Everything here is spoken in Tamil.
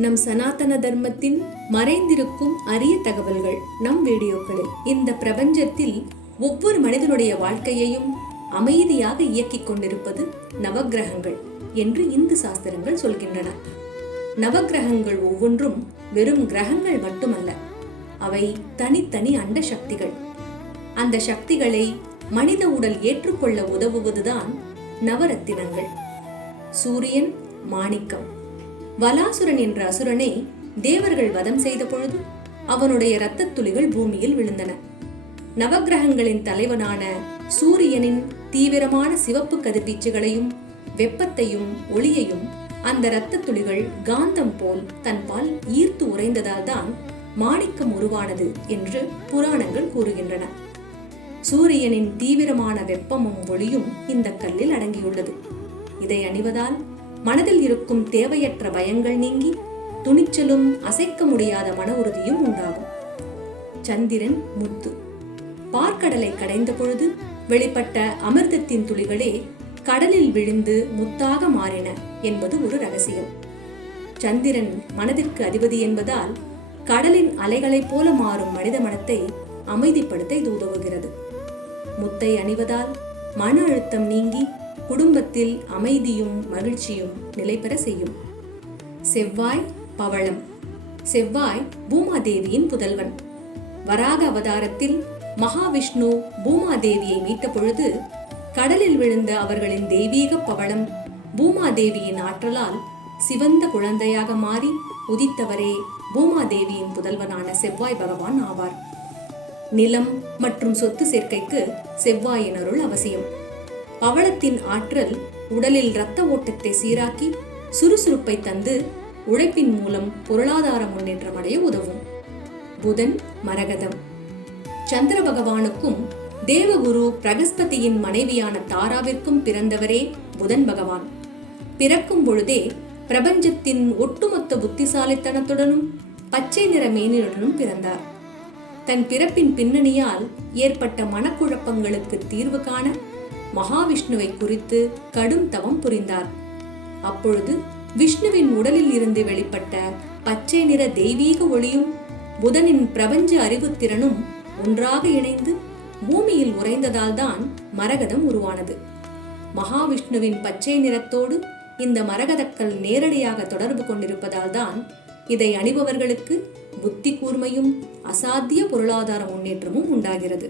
நம் சனாதன தர்மத்தின் மறைந்திருக்கும் அரிய தகவல்கள் நம் வீடியோக்களில். இந்த பிரபஞ்சத்தில் ஒவ்வொரு மனிதனுடைய வாழ்க்கையையும் அமைதியாக இயக்கிக் கொண்டிருப்பது நவக்கிரகங்கள் என்று இந்து சாஸ்திரங்கள் சொல்கின்றன. நவக்கிரகங்கள் ஒவ்வொன்றும் வெறும் கிரகங்கள் மட்டுமல்ல, அவை தனித்தனி அண்ட சக்திகள். அந்த சக்திகளை மனித உடல் ஏற்றுக்கொள்ள உதவுவதுதான் நவரத்தினங்கள். சூரியன், மாணிக்கம். வலாசுரன் என்ற அசுரனை தேவர்கள் வதம் செய்த பொழுது அவனுடைய இரத்த துளிகள் பூமியில் விழுந்தன. நவக்கிரகங்களின் தலைவனான சூரியனின் தீவிரமான சிவப்பு கதிர்வீச்சுகளையும் வெப்பத்தையும் ஒளியையும் அந்த இரத்த துளிகள் காந்தம் போல் தன்பால் ஈர்த்து உறைந்ததால் தான் மாணிக்கம் உருவானது என்று புராணங்கள் கூறுகின்றன. சூரியனின் தீவிரமான வெப்பமும் ஒளியும் இந்த கல்லில் அடங்கியுள்ளது. இதை அணிவதால் மனதில் இருக்கும் தேவையற்ற பயங்கள் நீங்கி துணிச்சலும் அசைக்க முடியாத மன உறுதியும் உண்டாகும். சந்திரன், முத்து. பார்க்கடலை கடைந்த பொழுது வெளிப்பட்ட அமிர்தத்தின் துளிகளே கடலில் விழுந்து முத்தாக மாறின என்பது ஒரு ரகசியம். சந்திரன் மனதிற்கு அதிபதி என்பதால் கடலின் அலைகளைப் போல மாறும் மனித மனத்தை அமைதிப்படுத்த இது உதவுகிறது. முத்தை அணிவதால் மன அழுத்தம் நீங்கி குடும்பத்தில் அமைதியும் மகிழ்ச்சியும் நிலை பெற செய்யும். செவ்வாய், பவளம். செவ்வாய் பூமாதேவியின் புதல்வன். வராக அவதாரத்தில் மகாவிஷ்ணு பூமாதேவியை மீட்ட பொழுது கடலில் விழுந்த அவர்களின் தெய்வீக பவளம் பூமாதேவியின் ஆற்றலால் சிவந்த குழந்தையாக மாறி உதித்தவரே பூமாதேவியின் புதல்வனான செவ்வாய் பகவான் ஆவார். நிலம் மற்றும் சொத்து சேர்க்கைக்கு செவ்வாயின் அருள் அவசியம். பவளத்தின் ஆற்றல் உடலில் இரத்த ஓட்டத்தை சீராக்கி சுறுசுறுப்பை தந்து உழைப்பின் மூலம் பொருளாதார முன்னேற்றம் அடைய உதவும். புதன், மரகதம். சந்திர பகவானுக்கும் தேவகுரு பிரகஸ்பதியின் மனைவியான தாராவிற்கும் பிறந்தவரே புதன் பகவான். பிறக்கும் பொழுதே பிரபஞ்சத்தின் ஒட்டுமொத்த புத்திசாலித்தனத்துடனும் பச்சை நிற மேனியுடனும் பிறந்தார். தன் பிறப்பின் பின்னணியால் ஏற்பட்ட மனக்குழப்பங்களுக்கு தீர்வு காண மகாவிஷ்ணுவை குறித்து கடும் தவம் புரிந்தார். அப்பொழுது விஷ்ணுவின் உடலில் இருந்து வெளிப்பட்ட பச்சை நிற தெய்வீக ஒளியும் புதனின் பிரபஞ்ச அறிவுத்திறனும் ஒன்றாக இணைந்து பூமியில் உறைந்ததால் தான் மரகதம் உருவானது. மகாவிஷ்ணுவின் பச்சை நிறத்தோடு இந்த மரகதக்கல் நேரடியாக தொடர்பு கொண்டிருப்பதால் தான் இதை அணிபவர்களுக்கு புத்தி கூர்மையும் அசாத்திய பொருளாதார முன்னேற்றமும் உண்டாகிறது.